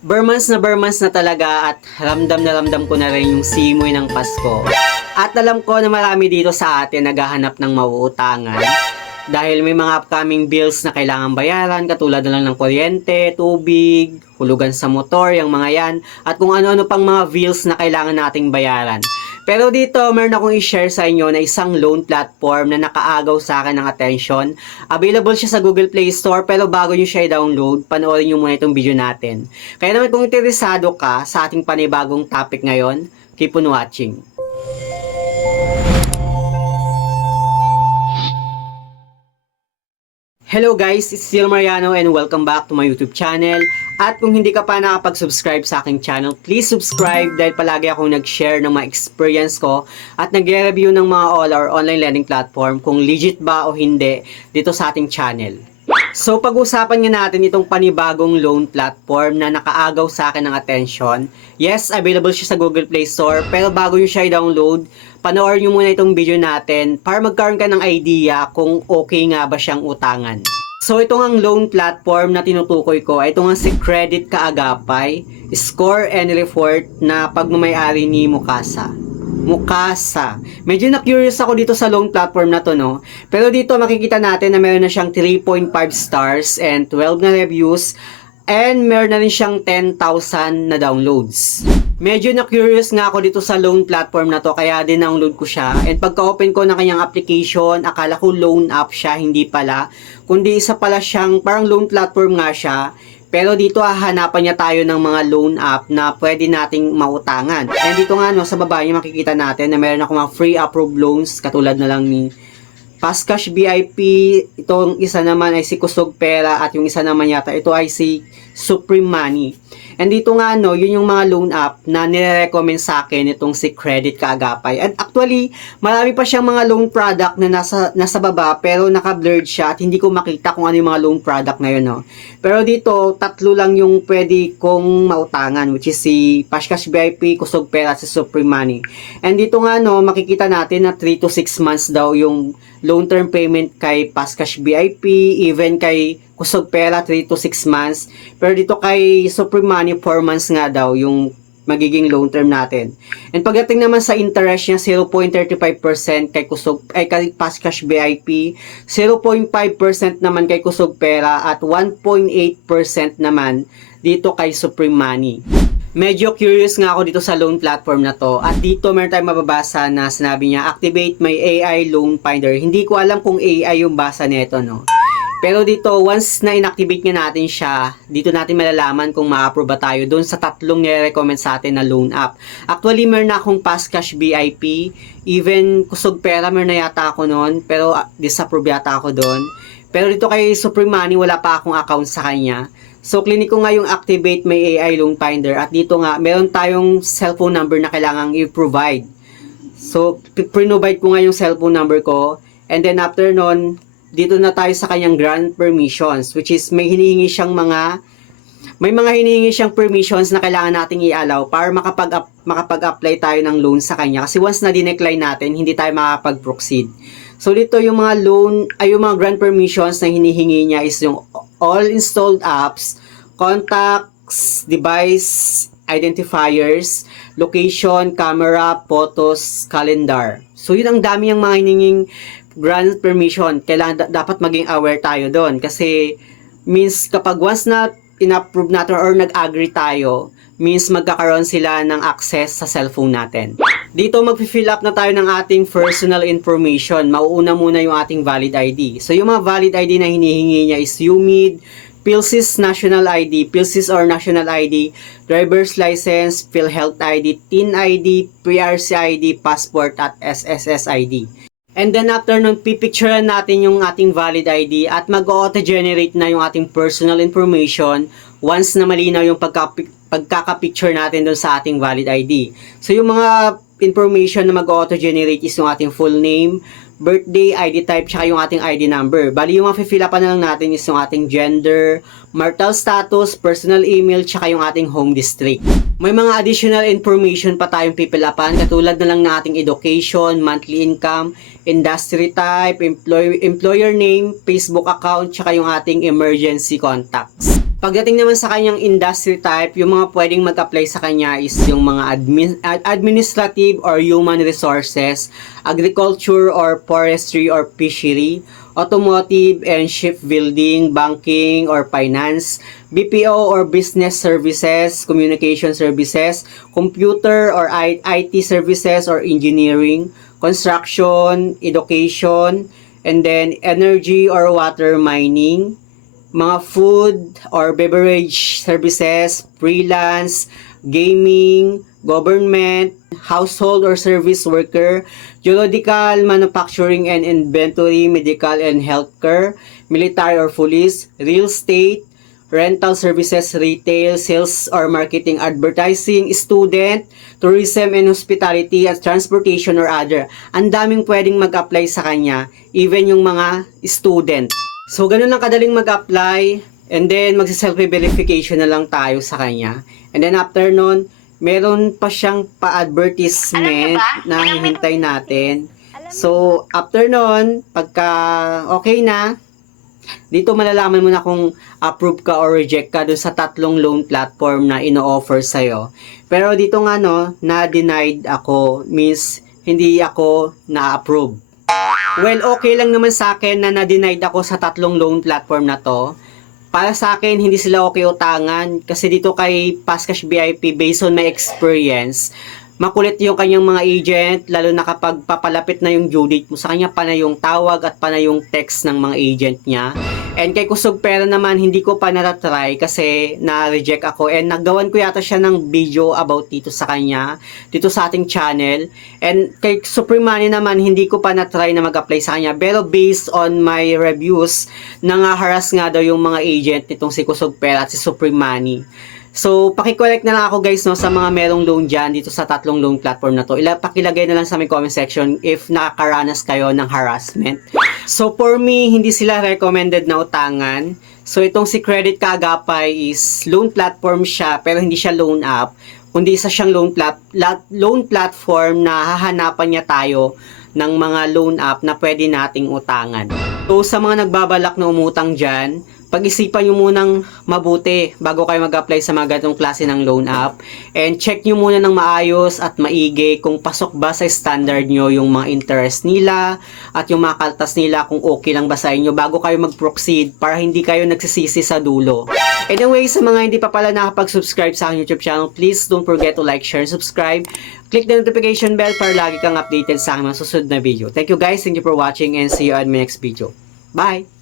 Bermans na Bermans na talaga at ramdam na ramdam ko na rin yung simoy ng Pasko. At alam ko na marami dito sa atin naghahanap ng mauutangan dahil may mga upcoming bills na kailangan bayaran katulad na lang ng kuryente, tubig, hulugan sa motor, yung mga yan, at kung ano-ano pang mga bills na kailangan nating bayaran. Pero dito, meron akong i-share sa inyo na isang loan platform na nakaagaw sa akin ng attention. Available siya sa Google Play Store pero bago nyo siya i-download, panoorin nyo muna itong video natin. Kaya naman kung interesado ka sa ating panibagong topic ngayon, keep on watching. Hello guys, it's Steel Mariano and welcome back to my YouTube channel. At kung hindi ka pa nakapag-subscribe sa aking channel, please subscribe dahil palagi akong nag-share ng mga experience ko at nag-review ng mga all or online lending platform kung legit ba o hindi dito sa ating channel. So pag-usapan nga natin itong panibagong loan platform na nakaagaw sa akin ng attention. Yes, available siya sa Google Play Store pero bago nyo siya i-download, panoorin nyo muna itong video natin para magkaroon ka ng idea kung okay nga ba siyang utangan. So ito ang loan platform na tinutukoy ko ito nga si Credit Kaagapay, Score and Report na pagmamayari ni Mukasa. Mukasa. Medyo na-curious ako dito sa loan platform na to, no? Pero dito makikita natin na meron na siyang 3.5 stars and 12 na reviews and meron na rin siyang 10,000 na downloads. Medyo na-curious nga ako dito sa loan platform na to kaya din-download ko siya. And pagka-open ko ng kanyang application, akala ko loan app siya, hindi pala. Kundi isa pala siyang parang loan platform nga siya. Pero dito hahanapan niya tayo ng mga loan app na pwede nating mautangan. And dito nga no, sa baba niya makikita natin na meron ako mga free approved loans katulad na lang ni Fastcash VIP, itong isa naman ay si Kusog Pera at yung isa naman yata ito ay si Supreme Money. And dito nga no, yun yung mga loan app na nire-recommend sa akin itong si Credit Kaagapay. And actually, marami pa siyang mga loan product na nasa, nasa baba pero naka-blurred siya at hindi ko makita kung ano yung mga loan product na yun. No? Pero dito, tatlo lang yung pwede kong mautangan which is si Fastcash VIP, Kusog Pera si Supreme Money. And dito nga no, makikita natin na 3 to 6 months daw yung loan term payment kay Pascash VIP, even kay Kusog Pera 3 to 6 months. Pero dito kay Supreme Money 4 months nga daw yung magiging loan term natin. And pagdating naman sa interest niya 0.35% kay Kusog ay kay Pascash VIP, 0.5% naman kay Kusog Pera at 1.8% naman dito kay Supreme Money. Medyo curious nga ako dito sa loan platform na to. At dito meron tayong mababasa na sinabi niya, activate my AI loan finder. Hindi ko alam kung AI yung basa nito, no? Pero dito, once na inactivate nga natin siya, dito natin malalaman kung ma-approve ba tayo doon sa tatlong nire-recommend sa atin na loan app. Actually, meron na akong Passcash VIP. Even Kusog Pera, meron na yata ako noon. Pero uh, disapprove yata ako doon. Pero dito kay Supreme Money, wala pa akong account sa kanya. So, clinic ko nga yung Activate My AI Loan Finder. At dito nga, meron tayong cellphone number na kailangang i-provide. So, pre-provide ko nga yung cellphone number ko. And then after nun, dito na tayo sa kanyang grant permissions. Which is, may hinihingi siyang mga may mga hinihingi siyang permissions na kailangan nating i-allow para makapag makapag-apply tayo ng loan sa kanya. Kasi once na dinecline natin, hindi tayo makapag-proceed. So dito yung mga loan, ay yung mga grant permissions na hinihingi niya is yung all installed apps, contacts, device identifiers, location, camera, photos, calendar. So yun ang dami yung mga hininging grant permission. Kailangan da- dapat maging aware tayo doon kasi means kapag once na in-approve natin or nag-agree tayo, means magkakaroon sila ng access sa cellphone natin. Dito mag-fill up na tayo ng ating personal information. Mauuna muna yung ating valid ID. So yung mga valid ID na hinihingi niya is UMID, PhilSys National ID, PhilSys or National ID, Driver's License, PhilHealth ID, TIN ID, PRC ID, Passport at SSS ID. And then after nun, pipicturean natin yung ating valid ID at mag-auto-generate na yung ating personal information once na malinaw yung pagka pagkaka-picture natin doon sa ating valid ID. So yung mga information na mag-auto-generate is yung ating full name, birthday, ID type, tsaka yung ating ID number. Bali, yung mga fill upan na lang natin is yung ating gender, marital status, personal email, tsaka yung ating home district. May mga additional information pa tayong pipilapan katulad na lang ng ating education, monthly income, industry type, employ- employer name, Facebook account, tsaka yung ating emergency contacts. Pagdating naman sa kanyang industry type, yung mga pwedeng mag-apply sa kanya is yung mga admin, ad- administrative or human resources, agriculture or forestry or fishery, automotive and shipbuilding, banking or finance, BPO or business services, communication services, computer or IT services or engineering, construction, education, and then energy or water mining, mga food or beverage services, freelance, gaming, government, household or service worker, geological, manufacturing and inventory, medical and healthcare, military or police, real estate, rental services, retail, sales or marketing, advertising, student, tourism and hospitality at transportation or other. Ang daming pwedeng mag-apply sa kanya, even yung mga student. So, ganun lang kadaling mag-apply and then magsi-self-verification na lang tayo sa kanya. And then after nun, meron pa siyang pa-advertisement na hihintay natin. So, after nun, pagka okay na, dito malalaman mo na kung approve ka or reject ka dun sa tatlong loan platform na ino-offer sa'yo. Pero dito nga no, na-denied ako, means hindi ako na-approve. Well, okay lang naman sa akin na na-denied ako sa tatlong loan platform na to. Para sa akin, hindi sila okay utangan. Kasi dito kay Pascash VIP, based on my experience, makulit yung kanyang mga agent, lalo na kapag papalapit na yung due date mo sa kanya, pa na yung tawag at pa na yung text ng mga agent niya. And kay Kusog Pera naman, hindi ko pa natatry kasi na-reject ako. And nagawan ko yata siya ng video about dito sa kanya, dito sa ating channel. And kay Supreme Money naman, hindi ko pa na-try na mag-apply sa kanya. Pero based on my reviews, nangaharas nga daw yung mga agent nitong si Kusog Pera at si Supreme Money. So, pakicorrect na lang ako guys no, sa mga merong loan dyan dito sa tatlong loan platform na to. Ila, pakilagay na lang sa may comment section if nakakaranas kayo ng harassment. So, for me, hindi sila recommended na utangan. So, itong si Credit Kaagapay is loan platform siya pero hindi siya loan app. Kundi isa siyang loan, plat, lat, loan platform na hahanapan niya tayo ng mga loan app na pwede nating utangan. So, sa mga nagbabalak na umutang dyan, pag-isipan nyo munang mabuti bago kayo mag-apply sa mga ganitong klase ng loan app. And check nyo muna ng maayos at maigi kung pasok ba sa standard nyo yung mga interest nila at yung mga kaltas nila kung okay lang ba sa inyo bago kayo mag-proceed para hindi kayo nagsisisi sa dulo. Anyway, sa mga hindi pa pala nakapag-subscribe sa aking YouTube channel, please don't forget to like, share, and subscribe. Click the notification bell para lagi kang updated sa aking mga susunod na video. Thank you guys, thank you for watching, and see you on my next video. Bye!